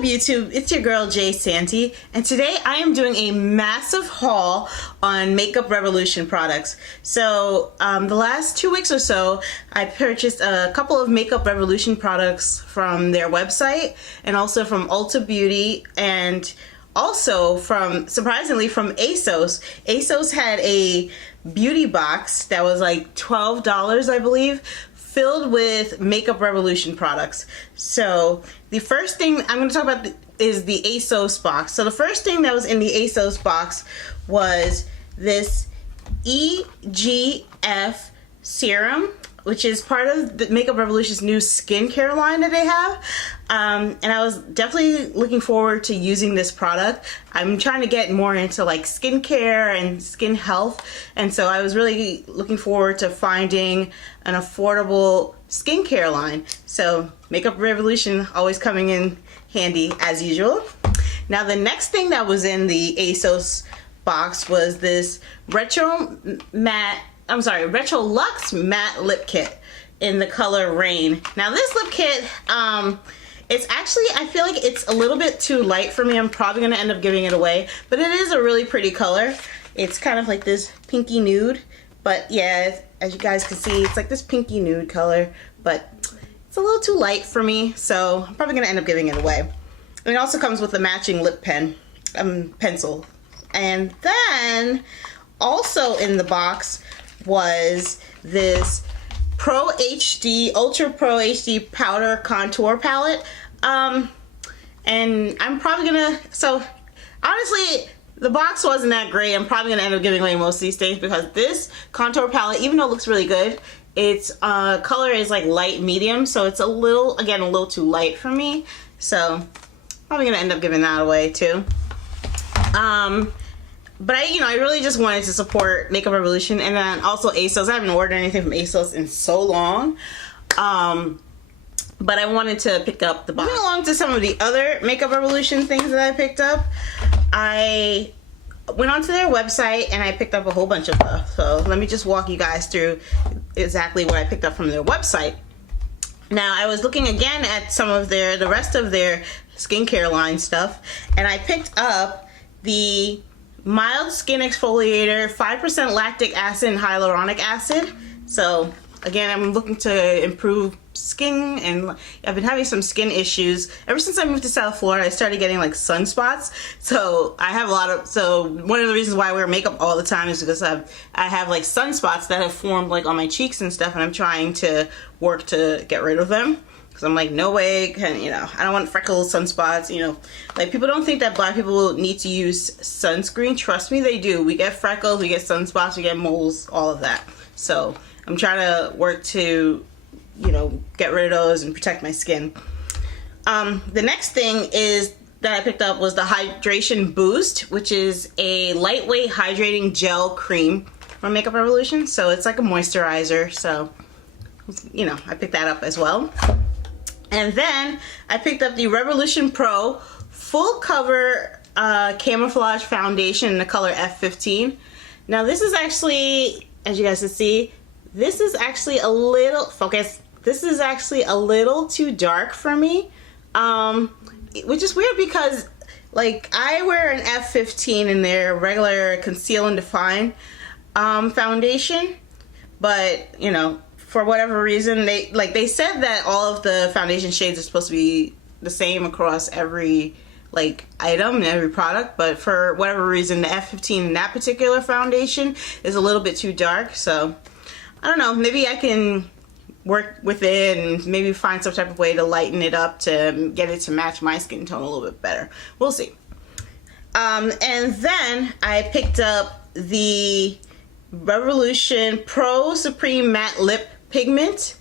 up YouTube? It's your girl Jay Santee, and today I am doing a massive haul on Makeup Revolution products. So the last 2 weeks or so I purchased a couple of Makeup Revolution products from their website and also from Ulta Beauty and also from, surprisingly, from ASOS. ASOS had a beauty box that was like $12, I believe, filled with Makeup Revolution products. So the first thing I'm going to talk about is the ASOS box. So the first thing that was in the ASOS box was this EGF serum, which is part of the Makeup Revolution's new skincare line that they have. And I was definitely looking forward to using this product. I'm trying to get more into like skincare and skin health, and so I was really looking forward to finding an affordable skincare line. So Makeup Revolution always coming in handy as usual. Now the next thing that was in the ASOS box was this Retro Luxe Matte Lip Kit in the color Rain. Now this lip kit, it's actually, I feel like it's a little bit too light for me. I'm probably going to end up giving it away, but it is a really pretty color. It's kind of like this pinky nude, but yeah, as you guys can see, it's like this pinky nude color, but it's a little too light for me, so I'm probably going to end up giving it away. And it also comes with a matching lip pen, pencil. And then also in the box was this Ultra Pro HD Powder Contour Palette. And I'm probably gonna, so honestly, the box wasn't that great. I'm probably gonna end up giving away most of these things because this contour palette, even though it looks really good, its color is like light medium, so it's a little, again, a little too light for me. So probably gonna end up giving that away too. But I really just wanted to support Makeup Revolution, and then also ASOS. I haven't ordered anything from ASOS in so long. But I wanted to pick up the box. Moving along to some of the other Makeup Revolution things that I picked up. I went onto their website and I picked up a whole bunch of stuff. So let me just walk you guys through exactly what I picked up from their website. Now I was looking again at some of the rest of their skincare line stuff, and I picked up the Mild Skin Exfoliator, 5% lactic acid and hyaluronic acid. So again, I'm looking to improve skin, and I've been having some skin issues ever since I moved to South Florida. I started getting like sunspots, so I have a lot of, so one of the reasons why I wear makeup all the time is because I have like sunspots that have formed like on my cheeks and stuff, and I'm trying to work to get rid of them. Because I'm like, no way can, I don't want freckles, sunspots, like people don't think that black people need to use sunscreen. Trust me, they do. We get freckles, we get sunspots, we get moles, all of that. So I'm trying to work to, get rid of those and protect my skin. The next thing is that I picked up was the Hydration Boost, which is a lightweight hydrating gel cream from Makeup Revolution. So it's like a moisturizer. So, I picked that up as well. And then I picked up the Revolution Pro Full Cover Camouflage Foundation in the color F15. Now this is actually, as you guys can see, this is actually a little, this is actually a little too dark for me, which is weird because like I wear an F15 in their regular Conceal and Define foundation, but for whatever reason, they said that all of the foundation shades are supposed to be the same across every like item and every product, but for whatever reason the F15 in that particular foundation is a little bit too dark. So I don't know, maybe I can work with it and maybe find some type of way to lighten it up to get it to match my skin tone a little bit better. We'll see. And then I picked up the Revolution Pro Supreme Matte Lip Pigment,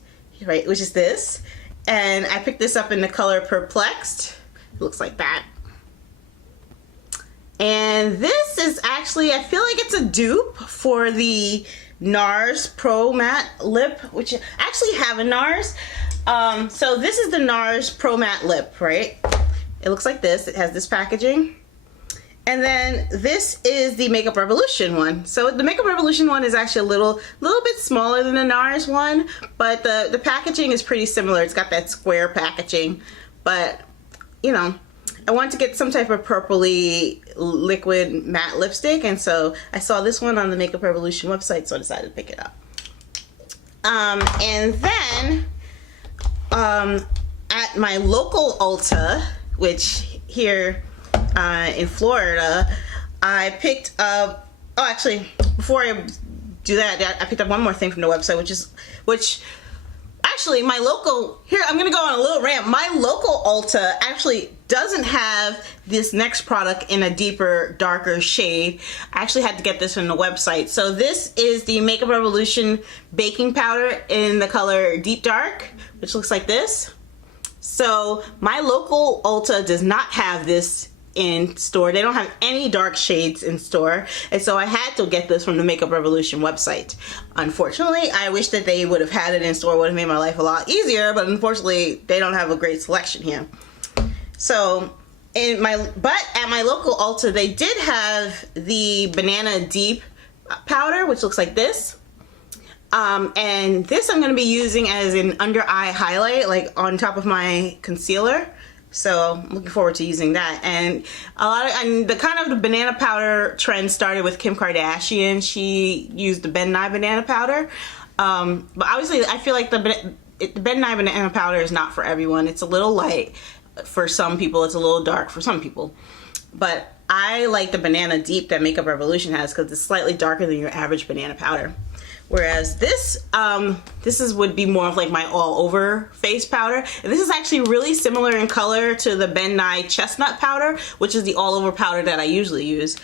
right, which is this, and I picked this up in the color Perplexed. It looks like that. And this is actually, I feel like it's a dupe for the NARS Pro Matte Lip, which I actually have a NARS. So this is the NARS Pro Matte Lip, right? It looks like this. It has this packaging. And then this is the Makeup Revolution one. So the Makeup Revolution one is actually a little bit smaller than the NARS one, but the packaging is pretty similar. It's got that square packaging, but I wanted to get some type of purpley liquid matte lipstick, and so I saw this one on the Makeup Revolution website, so I decided to pick it up. And then at my local Ulta, which here in Florida, I picked up, oh actually, before I do that, I picked up one more thing from the website, which actually my local, here I'm gonna go on a little rant, my local Ulta actually doesn't have this next product in a deeper, darker shade. I actually had to get this from the website. So this is the Makeup Revolution baking powder in the color Deep Dark, which looks like this. So my local Ulta does not have this in store. They don't have any dark shades in store, and so I had to get this from the Makeup Revolution website. Unfortunately, I wish that they would have had it in store. Would have made my life a lot easier, but unfortunately they don't have a great selection here. So at my local Ulta, they did have the Banana Deep powder, which looks like this. And this I'm going to be using as an under eye highlight, like on top of my concealer. So I'm looking forward to using that. And the kind of the banana powder trend started with Kim Kardashian. She used the Ben Nye banana powder. But obviously I feel like the Ben Nye banana powder is not for everyone. It's a little light for some people. It's a little dark for some people. But I like the Banana Deep that Makeup Revolution has because it's slightly darker than your average banana powder. Whereas this would be more of like my all over face powder. And this is actually really similar in color to the Ben Nye Chestnut powder, which is the all over powder that I usually use.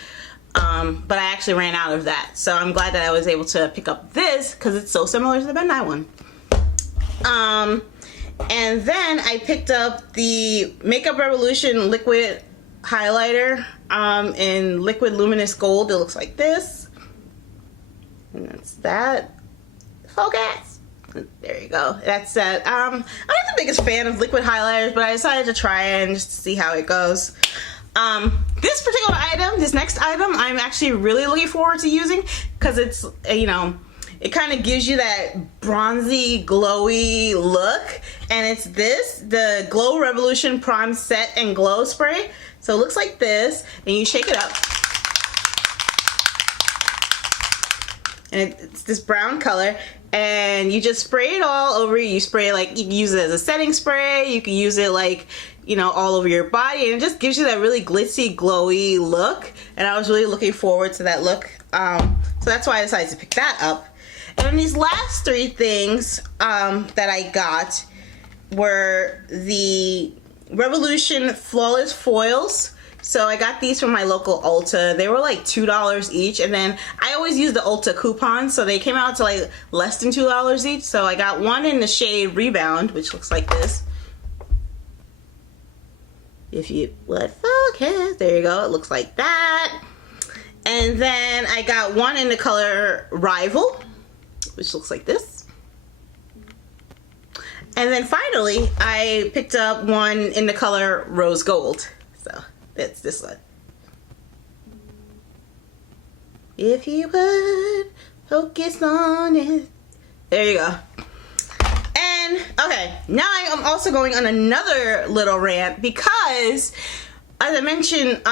But I actually ran out of that. So I'm glad that I was able to pick up this because it's so similar to the Ben Nye one. And then I picked up the Makeup Revolution liquid highlighter in liquid luminous gold. It looks like this. And that's that. Focus. There you go. That's that. I'm not the biggest fan of liquid highlighters, but I decided to try it just to see how it goes. This particular item, this next item, I'm actually really looking forward to using because it's, you know, it kind of gives you that bronzy, glowy look. And it's this, the Glow Revolution Prime Set and Glow Spray. So it looks like this, and you shake it up. And it's this brown color, and you just spray it all over. You spray it like, you can use it as a setting spray. You can use it like, you know, all over your body, and it just gives you that really glitzy, glowy look. And I was really looking forward to that look. So that's why I decided to pick that up. And then these last three things that I got were the Revolution Flawless Foils. So I got these from my local Ulta. They were like $2 each, and then I always use the Ulta coupons, so they came out to like less than $2 each. So I got one in the shade Rebound, which looks like this. If you would focus, there you go, it looks like that. And then I got one in the color Rival, which looks like this. And then finally, I picked up one in the color Rose Gold. So it's this one. If you would focus on it. There you go. And okay, now I am also going on another little rant because, as I mentioned,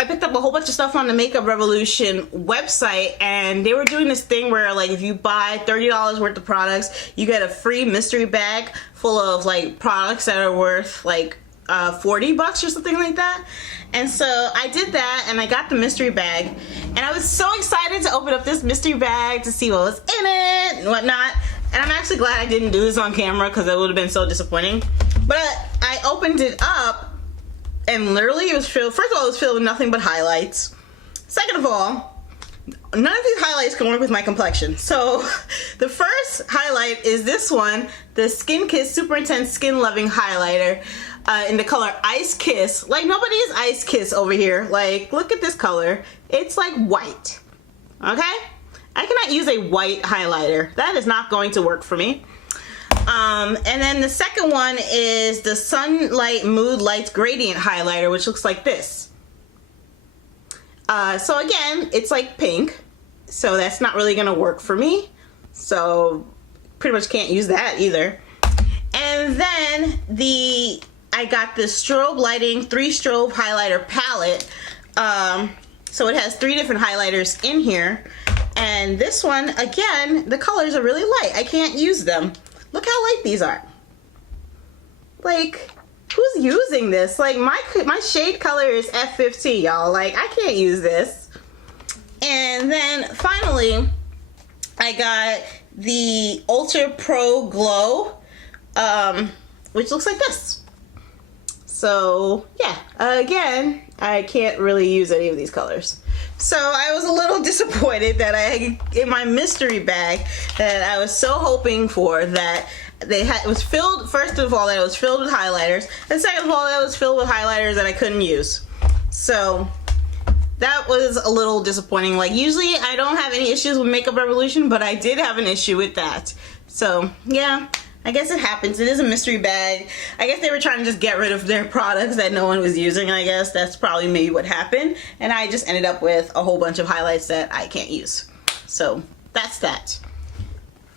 I picked up a whole bunch of stuff on the Makeup Revolution website, and they were doing this thing where, like, if you buy $30 worth of products, you get a free mystery bag full of like products that are worth like $40 or something like that. And so I did that, and I got the mystery bag, and I was so excited to open up this mystery bag to see what was in it and whatnot. And I'm actually glad I didn't do this on camera because it would have been so disappointing. But I opened it up, and literally it was filled, first of all, it was filled with nothing but highlights. Second of all, none of these highlights can work with my complexion. So the first highlight is this one, the Skin Kiss Super Intense Skin Loving Highlighter in the color Ice Kiss. Like, nobody's Ice Kiss over here. Like, look at this color. It's like white, okay? I cannot use a white highlighter. That is not going to work for me. And then the second one is the Sunlight Mood Lights Gradient Highlighter, which looks like this. So again, it's like pink, so that's not really gonna work for me. So pretty much can't use that either. And then the I got this strobe lighting 3 strobe highlighter palette. So it has 3 different highlighters in here. And this one, again, the colors are really light. I can't use them. Look how light these are. Like, who's using this? Like, my shade color is F15, y'all. Like, I can't use this. And then finally, I got the Ultra Pro Glow, which looks like this. So yeah, again, I can't really use any of these colors. So I was a little disappointed that in my mystery bag that I was so hoping for, that it was filled, first of all, that it was filled with highlighters, and second of all, that it was filled with highlighters that I couldn't use. So that was a little disappointing. Like, usually I don't have any issues with Makeup Revolution, but I did have an issue with that. So yeah, I guess it happens. It is a mystery bag. I guess they were trying to just get rid of their products that no one was using. I guess that's probably maybe what happened. And I just ended up with a whole bunch of highlights that I can't use. So that's that.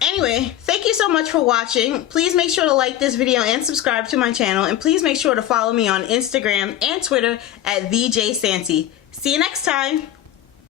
Anyway, thank you so much for watching. Please make sure to like this video and subscribe to my channel. And please make sure to follow me on Instagram and Twitter at VJSanty. See you next time.